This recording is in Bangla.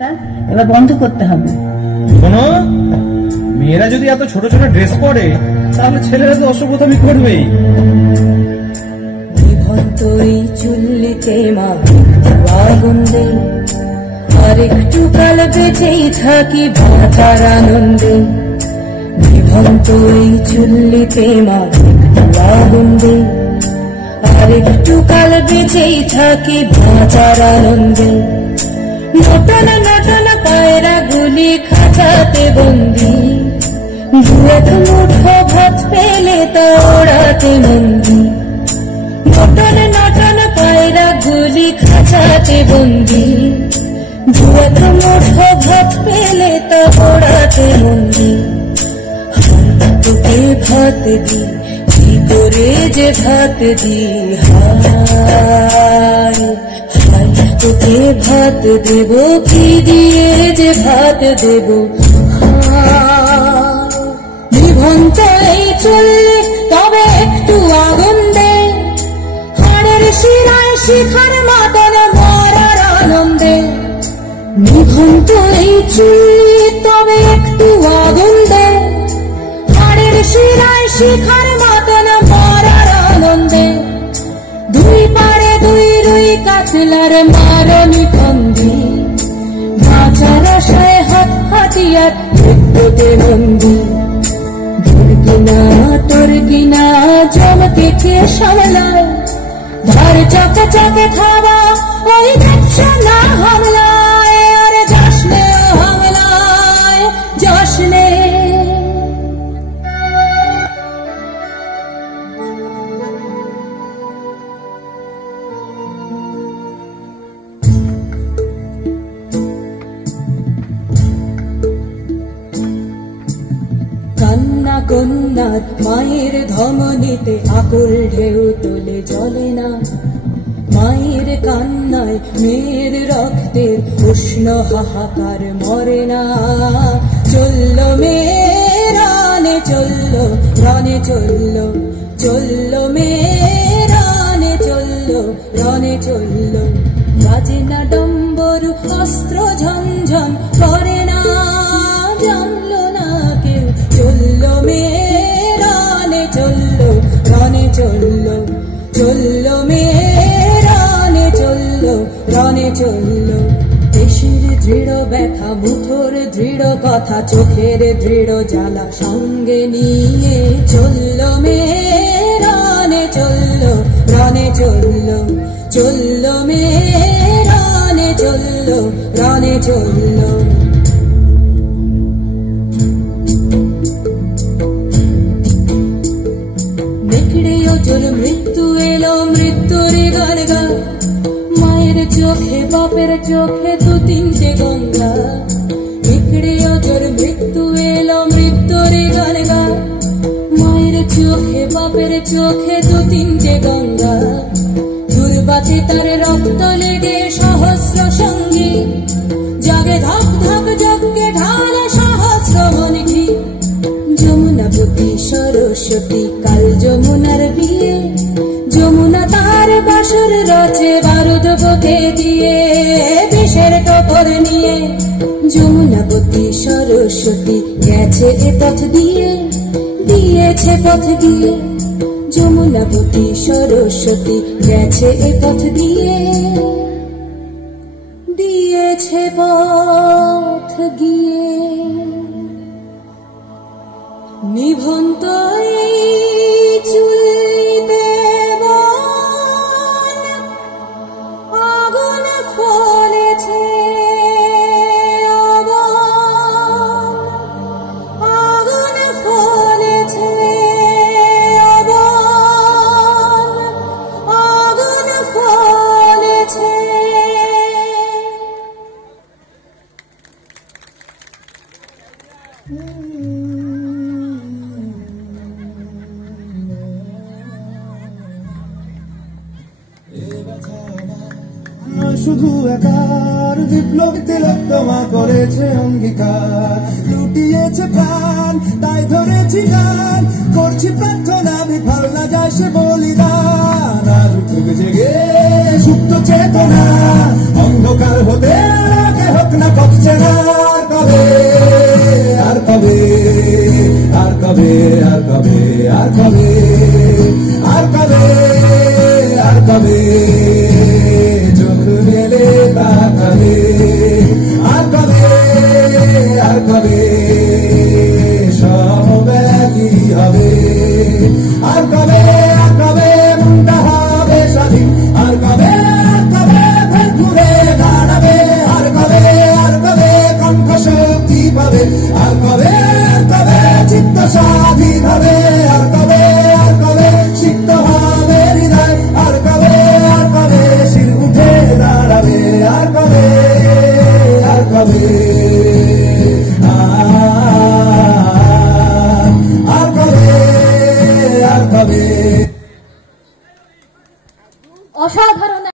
এবার বন্ধ করতে হবে। শোনো, মেয়েরা যদি এত ছোট ছোট ড্রেস পরে তাহলে ছেলেরা তো অসভ্যতামি করবেই। জীবন্তই চুল্লিতে আগুন দে, আর একটু কাল বেঁচেই থাকি বাঁচার আনন্দে। জীবন্তই চুল্লিতে আগুন দে, আর একটু কাল বেঁচেই থাকি বাঁচার আনন্দে। নতুন নতুন পায়রা গুলি খাঁচাতে বন্দি, দু এক মুঠো ভাত পেলে তা ওড়াতে মন্দি। নতুন নতুন পায়রা গুলি খাঁচাতে বন্দি, দু এক মুঠো ভাত পেলে তা ওড়াতে মন্দি। তোকে ভাত দি, কি করে যে ভাত দি, হায় তোকে ভাত দেব, কি দিয়ে যে ভাত দেব। জীবন্ত এই চললে তবে একটু আগুন দে, হাড়ের শিরায় শিখার মাতন মরার আনন্দে। জীবন্ত এই চললে তবে একটু আগুন দে, হাড়ের শিরায় শিখার মাতন মরার আনন্দে। দুই পারে দুই রুই কাতলার মারনি ফন্দি, বাঁচার আশায় হাত হাতিয়ার মৃত্যুতে বন্দি। দুর্গিনা টর্গিনা জমকে কে সামলায়, ধার চাকে চাকে খাওয়া ওই দেখছে না হামলায়। আর জশ্নে হামলায় জশ্নে। কান্না কন্যার মায়ের ধমনীতে আকুল ঢেউ তোলে জলে না, মায়ের কান্নায় মেয়ের রক্তের উষ্ণ হাহাকার মরে না। চলল মেয়ে রানে চলল, রানে চলল, চলল মেয়ে রানে চলল, রানে চলল। বাজে না ডম্বরু অস্ত্র ঝনঝন করে না, জানলো না কেউ। চলল মেয়ে রানে চলল, রানে চলল, চলল মেয়ে রানে চলল, রানে চলল। দেশের দৃঢ় ব্যথা, মুঠোর দৃঢ় কথা, চোখের দৃঢ় জ্বালা সঙ্গে নিয়ে চলল মেয়ে রানে চলল, রানে চলল, চলল মেয়ে রানে চলল, রানে চলল। তোর মৃত্যু এলো, মৃত্যুর গান গা, মায়ের চোখে বাপের চোখে দু তিনটে গঙ্গা। বিকড়িও তোর মৃত্যু এলো, মৃত্যুর গান গা, মায়ের চোখে বাপের চোখে দু তিনটে গঙ্গা। দুর্বাচে তার রক্ত লেগে সহস্র সঙ্গী, জাগে ধক ধক যজ্ঞে ঢালে সহস্র মনঘি। যমুনাবতী সরস্বতী কাল যমুনার বিয়ে, যমুনা তার বাসর রচে বারুদ বোধে দিয়ে, বিষের টপর নিয়ে। যমুনাবতী সরস্বতী গেছে এ পথ দিয়ে, দিয়েছে পথ দিয়ে। যমুনাবতী সরস্বতী গেছে এ পথ দিয়ে, দিয়েছে পথ গিয়ে। নিভন্ত চুলিতে আগুন ফলেছে, আগুন ফলেছে, আগুন ফলেছে। শুধু একার বিপ্লব তিলোত্তমা করেছে অঙ্গীকার, লুটিয়েছে প্রাণ তাই ধরেছি গান, করছি প্রার্থনা বিফল না যায় সে বলিদান। আর জেগে সুপ্ত চেতনা অন্ধকার হতে আগে হোক না আর কবে আর কবে আর কবে আর কবে চোখ মেলে তাকাবে আর কবে আর কবে